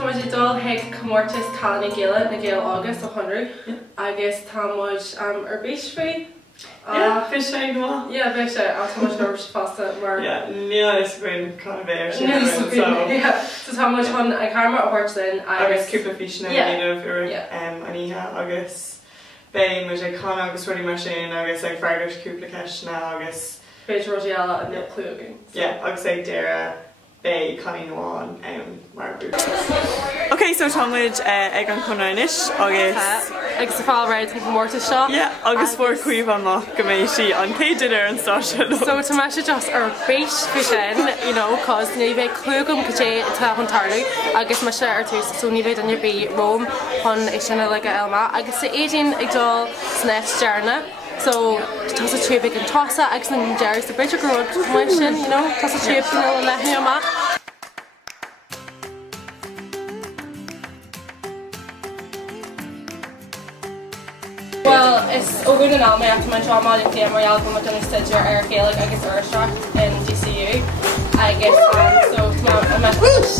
táid dul heag comórtas Caili Gaeil na Gaeil agus 100 agus táid bís faoi. Fish egg well. Yeah, fish egg. I'll tell much more pasta more. Yeah, Neil is been kind of very so how much fun I can't remember works then. I guess cúpla fish now, you know, if you're Aniha, agus Bay, which I can't agus really much in, I guess like Fridays cúpla cash now, I guess Bay Rogiella and Neil Kluge. Yeah, I guess like Dara, Bay, Connie Noan, Okay, so Tomid ag an Conanish, August. Agus the fall right from Mortis shop. Yeah, August for Queeve on Mock Gameshi on K dinner and station. So to match just our base fishin, you know, cause Nive Klugum Kache Tahon Tarlu, August Masha Artus, so Nive and your be Rome on Ishana like a Elma, August the 18 Idol Snef Jarna. So Tusa Tree big and Tusa, excellent Jerry's the Bridger Road, you know, Tusa Tree, you know, let him up. Well, it's over the now. After my drama, I play my album with an studio Gaelach, I guess Airstruck in DCU. I guess so.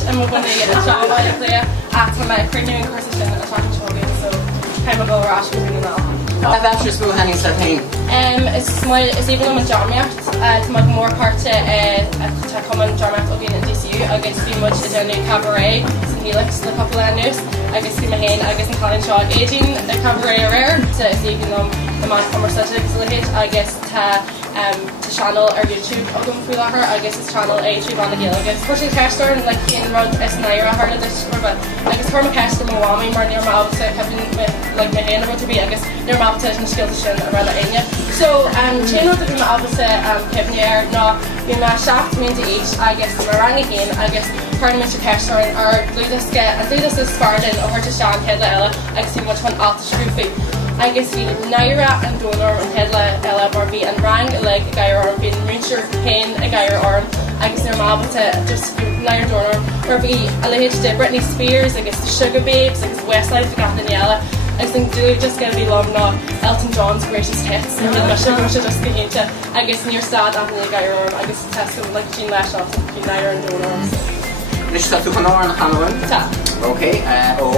I'm going to get a drama. I play after my premium course in a talking show game. So time ago, Rash was doing that. I've actually spoken Henning Satain. It's even on my drama to make more part to come on drama again in DCU. I guess be much is a new cabaret. Helix the couple of news. I guess see my hand. I guess in Colin Shaw aging a cabaret rare to see them the man conversation I guess to channel or YouTube I'll go through that her. I guess it's channel YouTube on the Gaeil. I guess pushing cash store and like in around Naira heard of this but I guess for my cash to Mwami more near my opposite having like my hand about to be I guess near my opposite and skills around the area. So channel to be my opposite Kevin here no be my shaft mean to each I guess my rang again I guess part of Mr. Cash store or do this is Spartan over to Sean Headla Ella I see much one off the screw I guess we Naira and Donor and Headla Ella Barbie and Rang like a guy or being Richard Payne a guy or I guess they're able to just Naira Donor or be a little to Britney Spears I guess the Sugar Babes I guess Westlife the Gat Daniela I think do just gonna be long now Elton John's greatest hits and the should just be into I guess near sad Anthony guy or I guess test him like Jean Lash off and Naira and Donor This is to Honor and Halloween. Okay,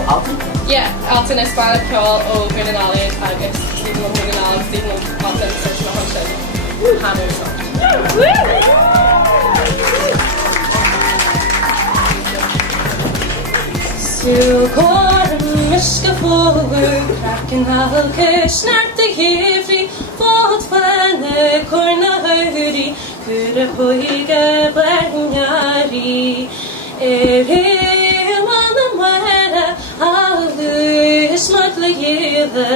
Alton? Yeah, Alton is Spanish Crawl, Green and Ollie, I guess. Stephen Green and Ollie, Stephen Alton, Search my Hunted. So går myska fåglar, kraken halkar, snart det hevri, fått färne, korna höri, kura pojga blanjari. Manamara, Alu, Smatlayeva,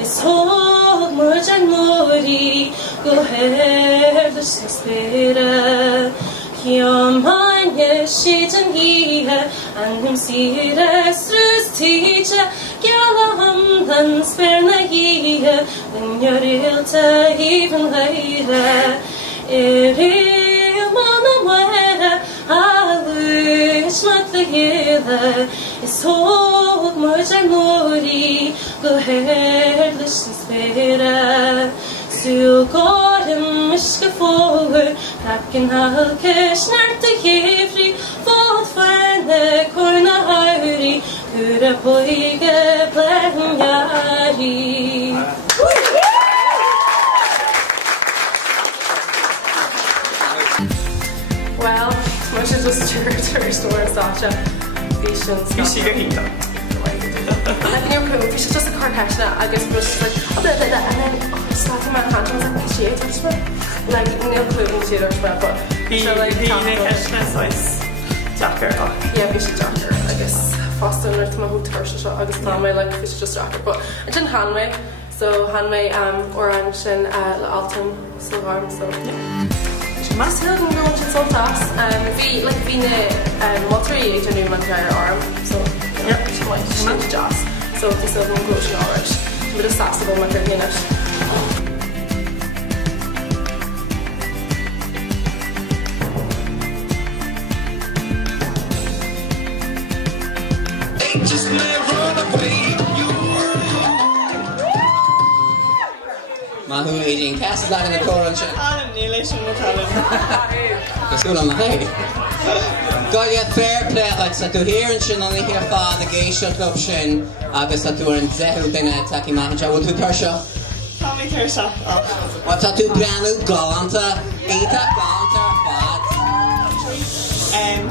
is hold Murjanori, go ahead, the Spira. Kiamanya, Shitan Giha, and him see the Strus teacher, Galaham, then Sperna Giha, when you're ill to even later. Manamara, Alu, Smatlayeva, is hold Murjanori, go ahead, the Spira. So går myska fåglar, kraken halkar, snart det hevri, fått färne, korna höri, kura pojga blanjari. Well, much is just church store Sasha. Visions. Vi ska hitta. We should just a car passion. I guess we're just like, oh, and then starting my hand, I was like, she ate it, like, no clue in the other but so like, Jacker. Yeah, we should jacker, I guess. Foster to my hotel shot, I guess Hanway, like, we should just jacker, but I didn't Hanway, so Hanway, orange and Alton, still warm, so yeah. Mass hill can go into so fast, we like being a multi age new entire arm, so yeah, she might change jazz. So this is one goes orange with a saxophone with her in it. Just let run away you. Mahu 18 Cass like in the core and shit. Let's go on the hay. Got you fair play like so to hear and shin only here for the gay shut up shin. Agus that you are in zehu thing attacking manager what to Tusa. Tommy Tusa. What's that to brand Galanta? Eta Galanta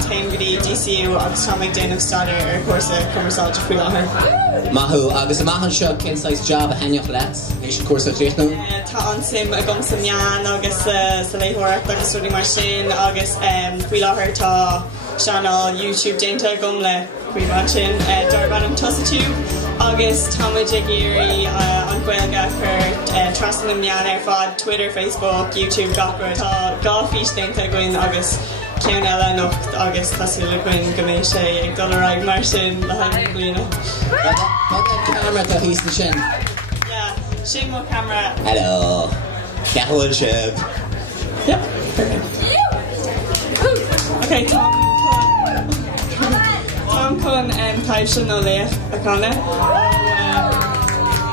Time godi DCU agus Tommy Dana starter or course conversation to feel on her. Mahu agus mahan show kin size job and your flats. Nation course of treatno. Ta on sim a gong sim yan agus saleh work agus study machine agus feel on her ta channel YouTube Danta gumle we watching Darbanam Tusa tube agus Tommy Jagiri on Gaelach for trusting them yan for Twitter Facebook YouTube Gopper ta golfish Danta going agus Cian ela nocht agus tasúla goin go mé sé ag dollarag mar sin le haid bliana. Camera to hís na sin. Yeah, sin mo camera. Hello. Cahol ship. Yep. Okay, Tom Kun and Taib sin o le a canna.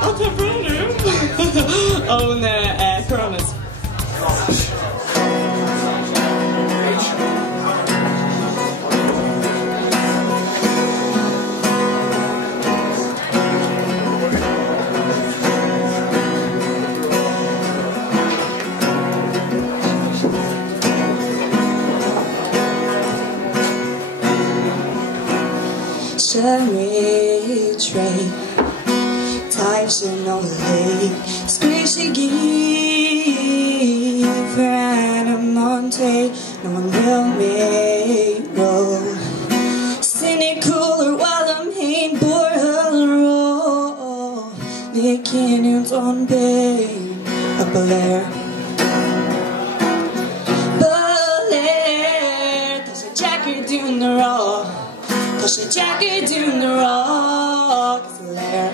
Oh, ta brunner. Oh, na Coronas. Retreat types in on the lake squishy give for Anamonte no one will make roll cynical or while I'm hain for her roll making it on pain up a lair there's a jacket doing the raw push a jacket down the rocks lair.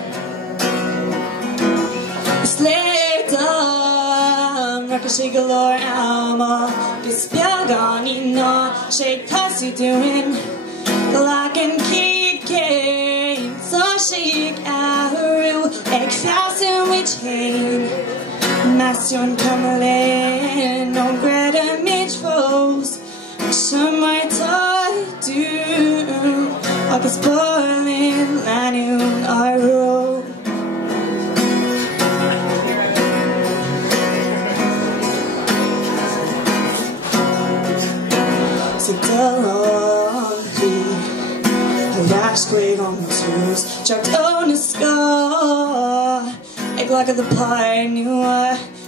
Slay down, ricochet galore alma. This biagani no shake tassi doing. Like and keep game. So shake aru, egg thousand which hang. Massion Caili, no greater mitch foes. Some might do. Agus boiling lanun I roll. So tell on the rash grave on the tools, chucked on the scar. Egg like the pie knew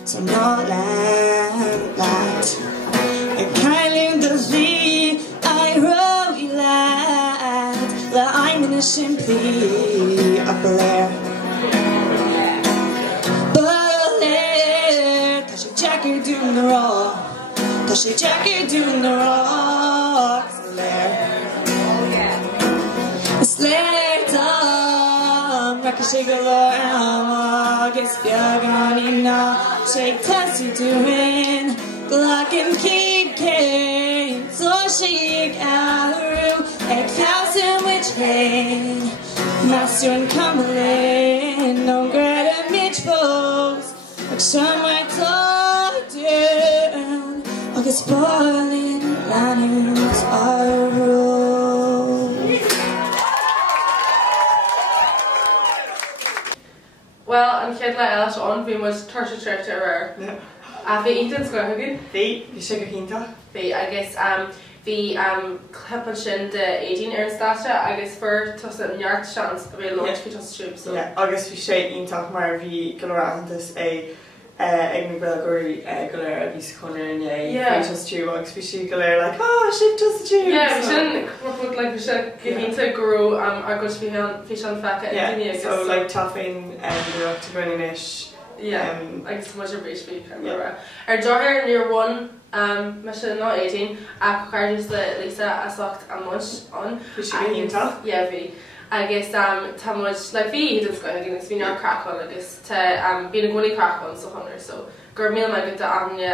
so not land that. A Caili in the sea, I roll you lad. I'm in a simply up there. Bullet, cause your jacket doing the raw. Cause your jacket doing the raw. Slay Tom, ricochet galore, Alma, gets biagani na, shake tassi doing, Glock and keep cane, so shake aru, egg thousand which hang, Master and Cumberland, no greater mitch foes, like some might talk down, August boiling lanterns are rolled. Well, an chéad le eile an bhí muid tuirse tríte ar a bhí intans go thugann? Bhí sé go cinnta? Bhí agus bhí clipan sin de 18 ar an státe agus fur tusa neart seans a bhí lunch bhí tusa siúb so. Agus bhí sé intach mar bhí go leis ag na Belgóirí go leir a bhí chunar bhí tusa siúb agus bhí si go leir like, oh, shit tusa siúb. Yeah, bhí sin crufud le bhí sé gohínta gurú agus bhí an fecha agus. So like toughin to go in ish. Yeah, agus much a bridge bhí camera. Ar dóir near 1 me sin ná 18 a chuirdes le Lisa a socht an lunch an. Bhí si cinnta? Yeah, bhí. Agus tá muid le bhí iad go agus bhí ná crackáin agus bhí na gúnaí crackáin sa chunar so gur mí me go aine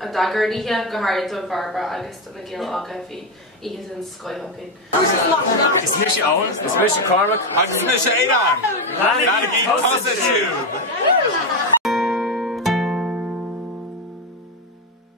a dagaríthe go háir do Barbara agus na Gaelach a bhí iad an scoilhocain. Is mi sé Owen? Is mi sé Cormac? Agus mi sé Aidan! Lána gí Tusa siúb!